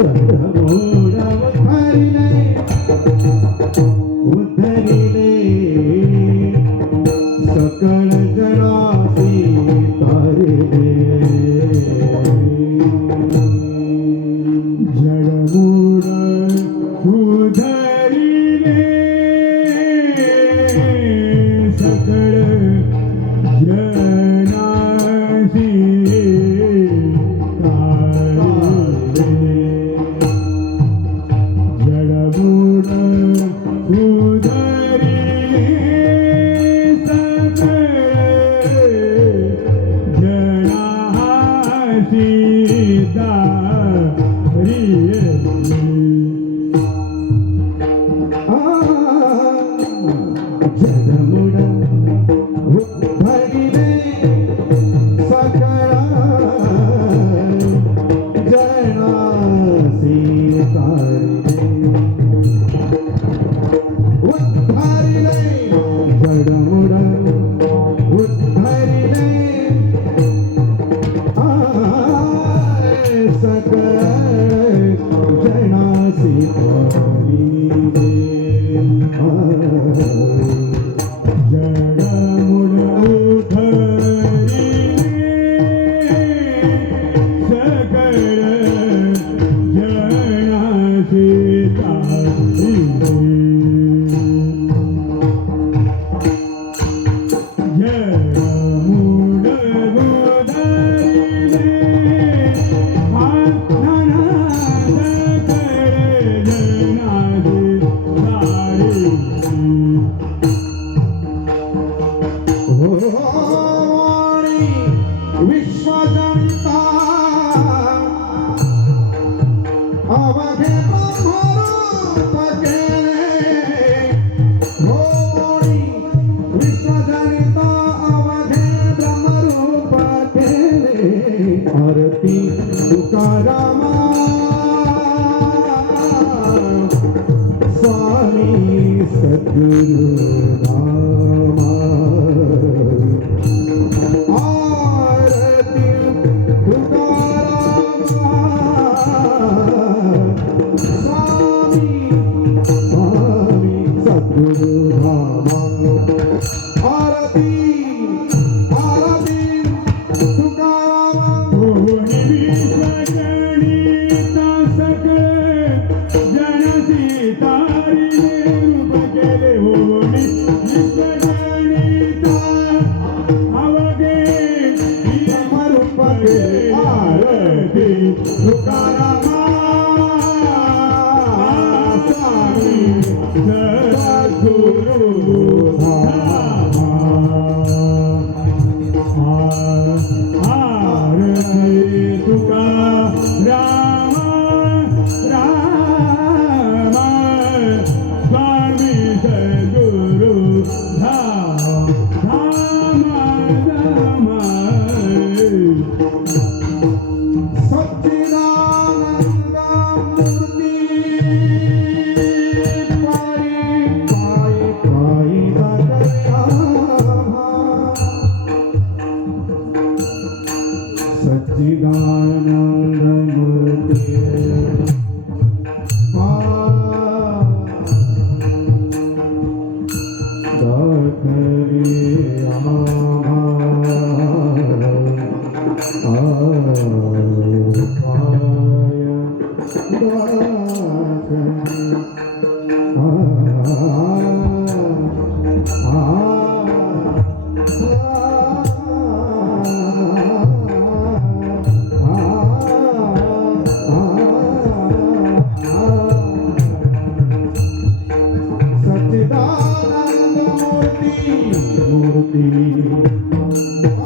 Yeah. bueno. পথে পথ পথে Oh Murti, Murti,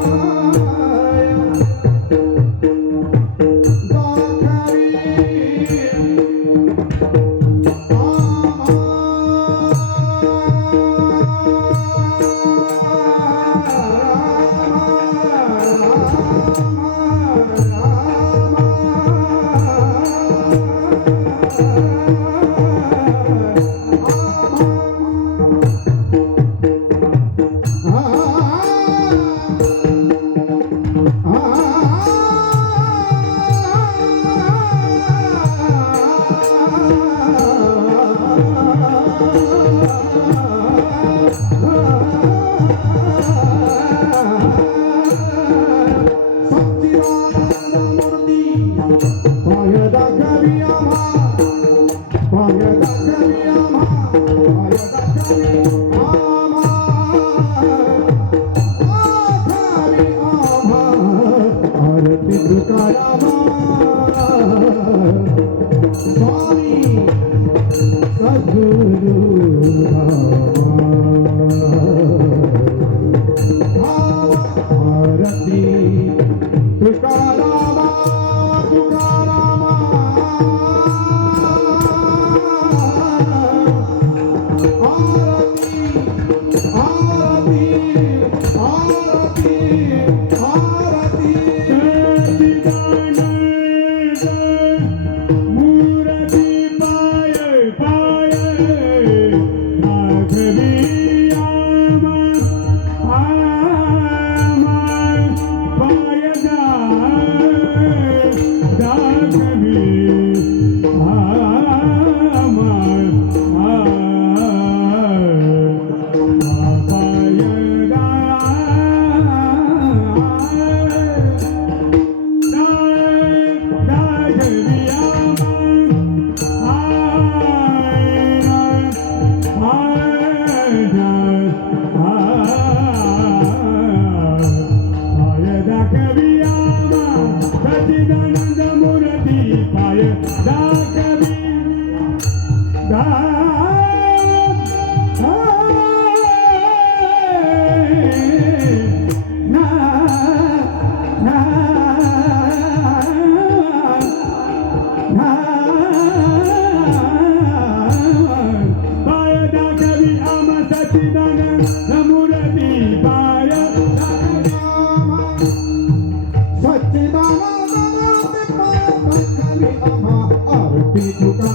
Oh. Thank you.